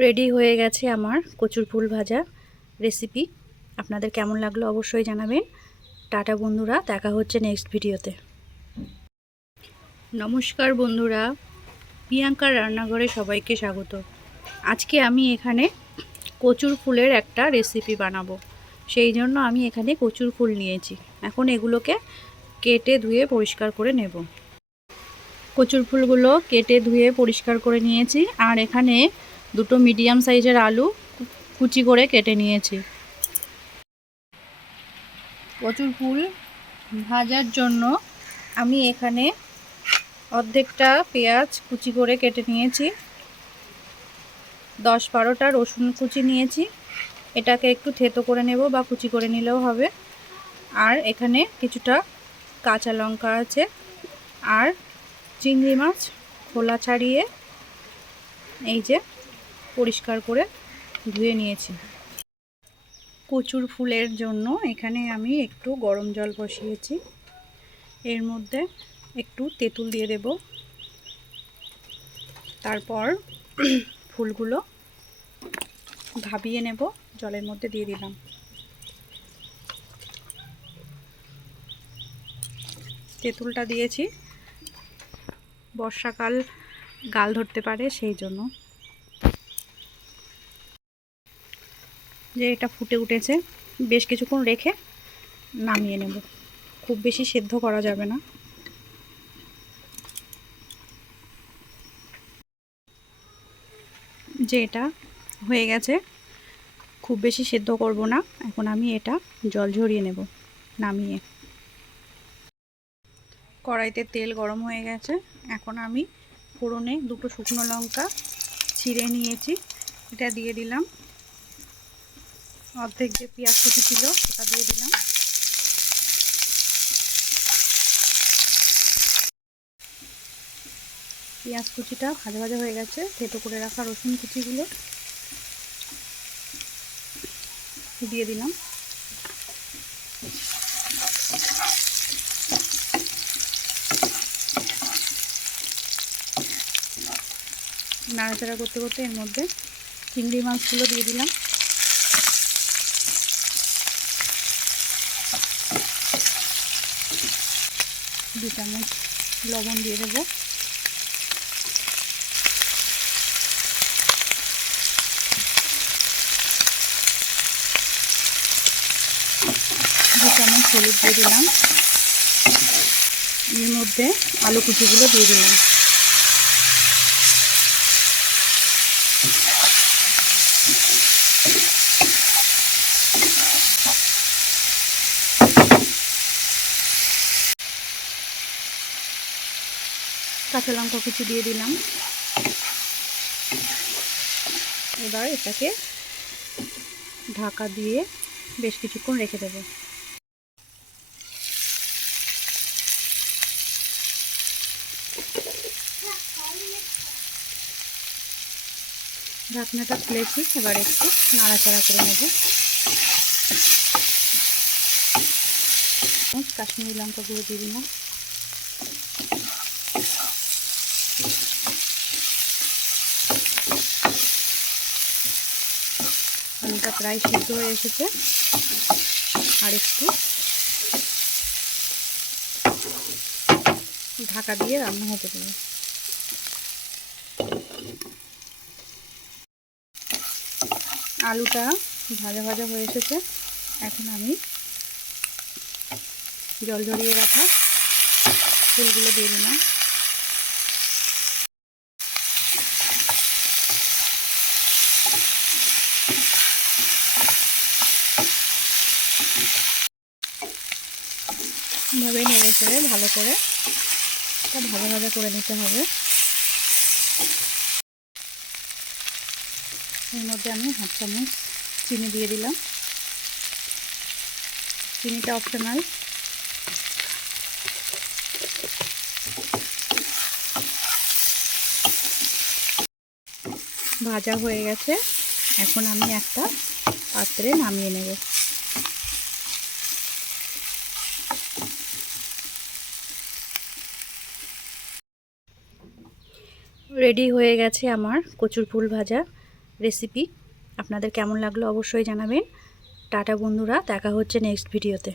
Ready হয়ে গেছে আমার কচুর ফুল ভাজা রেসিপি আপনাদের কেমন লাগল অবশ্যই জানাবেন। টাটা বন্ধুরা, দেখা হচ্ছে নেক্সট ভিডিওতে। নমস্কার বন্ধুরা, প্রিয়াঙ্কার রান্নাঘরে সবাইকে স্বাগত। আজকে আমি এখানে কচুর ফুলের একটা রেসিপি বানাবো। সেই জন্য আমি এখানে কচুর ফুল নিয়েছি। এখন এগুলোকে কেটে ধুয়ে পরিষ্কার করে নেব। কচুর ফুলগুলো কেটে ধুয়ে পরিষ্কার করে নিয়েছি। আর এখানে দুটো মিডিয়াম সাইজের আলু কুচি করে কেটে নিয়েছি। কচুর ফুল ভাজার জন্য আমি এখানে অর্ধেকটা পেঁয়াজ কুচি করে কেটে নিয়েছি। দশ বারোটা রসুন কুচি নিয়েছি। এটাকে একটু থেতো করে নেব বা কুচি করে নিলেও হবে। আর এখানে কিছুটা কাঁচা লঙ্কা আছে আর চিংড়ি মাছ, খোলা ছাড়িয়ে এই যে পরিষ্কার করে ধুয়ে নিয়েছি। কচুর ফুলের জন্য এখানে আমি একটু গরম জল বসিয়েছি। এর মধ্যে একটু তেঁতুল দিয়ে দেব। তারপর ফুলগুলো ভাবিয়ে নেব, জলের মধ্যে দিয়ে দিলাম। তেঁতুলটা দিয়েছি। বর্ষাকাল গাল ধরতে পারে সেই জন্য। যে এটা ফুটে উঠেছে, বেশ কিছুক্ষণ রেখে নামিয়ে নেব। খুব বেশি সেদ্ধ করা যাবে না। যে এটা হয়ে গেছে, খুব বেশি সেদ্ধ করব না। এখন আমি এটা জল ঝরিয়ে নেব নামিয়ে। কড়াইতে তেল গরম হয়ে গেছে। এখন আমি ফোড়নে দুটো শুকনো লঙ্কা ছিঁড়ে নিয়েছি। এটা দিয়ে দিলাম। অর্ধেক যে পেঁয়াজ কুচি ছিল, সেটা দিয়ে দিলাম। পেঁয়াজ কুচিটা ভাজা ভাজা হয়ে গেছে, থেতো করে রাখা রসুন কুচিগুলো। দিয়ে দিলাম। নাড়াচাড়া করতে করতে এর মধ্যে চিংড়ি মাছগুলো দিয়ে দিলাম। দু চামচ লবণ দিয়ে দেবো। দু চামচ হলুদ দিয়ে দিলাম। এর মধ্যে আলু কুচিগুলো দিয়ে দিলাম। কাঁচা লঙ্কা কুচি দিয়ে দিলাম। এবার এটাকে ঢাকা দিয়ে বেশ কিছুক্ষণ রেখে দেবো। ঢাকনাটা খুলেছি, এবার একটু নাড়াচাড়া করে নেব। কাশ্মীরি লঙ্কা গুঁড়ো দিয়ে দিলাম আলুটা প্রায় সিদ্ধ হয়ে এসেছে। আর একটু ঢাকা দিয়ে রান্না হতে দেবে আলুটা ভাজা ভাজা হয়ে এসেছে। এখন আমি জল ঝরিয়ে রাখা ফুলগুলো দিয়ে দিলাম। ভাবে নেড়ে চেড়ে ভালো করে এটা ভাজা ভাজা করে নিতে হবে। এর মধ্যে আমি হাফ চামচ চিনি দিয়ে দিলাম। চিনিটা অপশনাল ভাজা হয়ে গেছে। এখন আমি একটা পাত্রে নামিয়ে নেব। রেডি হয়ে গেছে আমার কচুর ফুল ভাজা রেসিপি আপনাদের কেমন লাগল অবশ্যই জানাবেন। টাটা বন্ধুরা, দেখা হচ্ছে নেক্সট ভিডিওতে